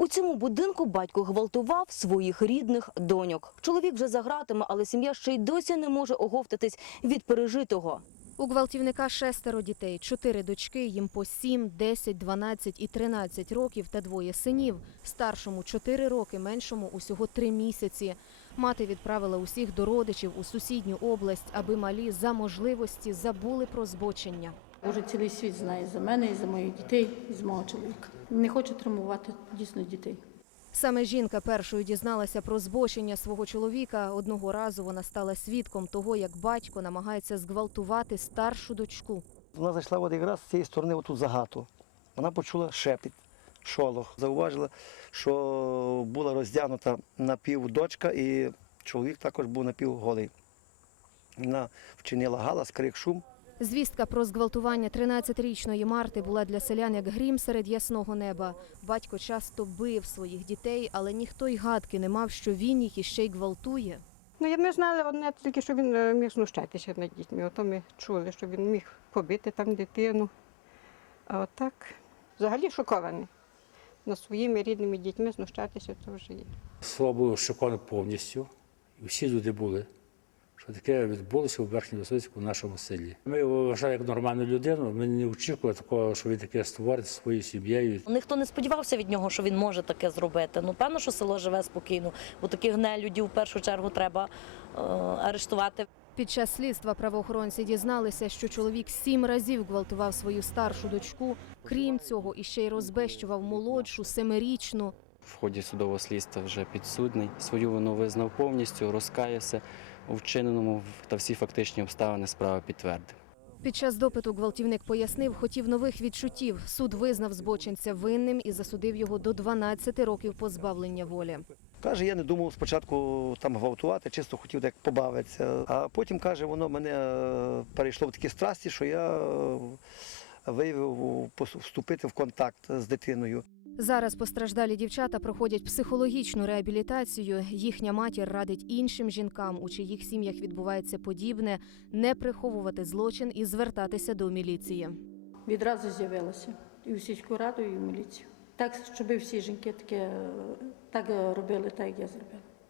У цьому будинку батько гвалтував своїх рідних доньок. Чоловік вже за ґратами, але сім'я ще й досі не може оговтатись від пережитого. У гвалтівника 6 дітей, 4 дочки, їм по 7, 10, 12 і 13 років та 2 синів. Старшому 4 роки, меншому усього 3 місяці. Мати відправила усіх до родичів у сусідню область, аби малі за можливості забули про збочення. Уже цілий світ знає за мене, і за моїх дітей, і за мого чоловіка. Не хочу травмувати дійсно дітей. Саме жінка першою дізналася про збочення свого чоловіка. Одного разу вона стала свідком того, як батько намагається зґвалтувати старшу дочку. Вона зайшла от якраз з цієї сторони отут за хату. Вона почула шепіт, шолох. Зауважила, що була роздягнута напів дочка і чоловік також був напівголий. Вона вчинила галас, крик, шум. Звістка про зґвалтування 13-річної Марти була для селян як грім серед ясного неба. Батько часто бив своїх дітей, але ніхто й гадки не мав, що він їх іще й гвалтує. Ми знали одне тільки, що він міг знущатися над дітьми. Ото ми чули, що він міг побити там дитину. А отак взагалі шокований. Над своїми рідними дітьми знущатися – це вже є. Село було шоковане повністю. І всі люди були, що таке відбулося у Верхній Висоцькій, у нашому селі. Ми його вважали як нормальну людину, ми не очікували такого, що він таке створить зі своєю сім'єю. Ніхто не сподівався від нього, що він може таке зробити. Ну, певно, що село живе спокійно, бо таких нелюдів в першу чергу треба арештувати. Під час слідства правоохоронці дізналися, що чоловік 7 разів гвалтував свою старшу дочку. Крім цього, іще й розбещував молодшу, 7-річну. В ході судового слідства вже підсудний. Свою вину визнав повністю, розкаявся у вчиненому та всі фактичні обставини справи підтвердив. Під час допиту гвалтівник пояснив, хотів нових відчуттів. Суд визнав збочинця винним і засудив його до 12 років позбавлення волі. Каже, я не думав спочатку там гвалтувати, чисто хотів так побавитися. А потім, каже, воно мене перейшло в такі страсті, що я виявив вступити в контакт з дитиною. Зараз постраждалі дівчата проходять психологічну реабілітацію. Їхня матір радить іншим жінкам, у чиїх сім'ях відбувається подібне, не приховувати злочин і звертатися до міліції. Відразу з'явилася і в сільську раду, і в міліцію. Так, щоб всі жінки так робили, так як я зробила.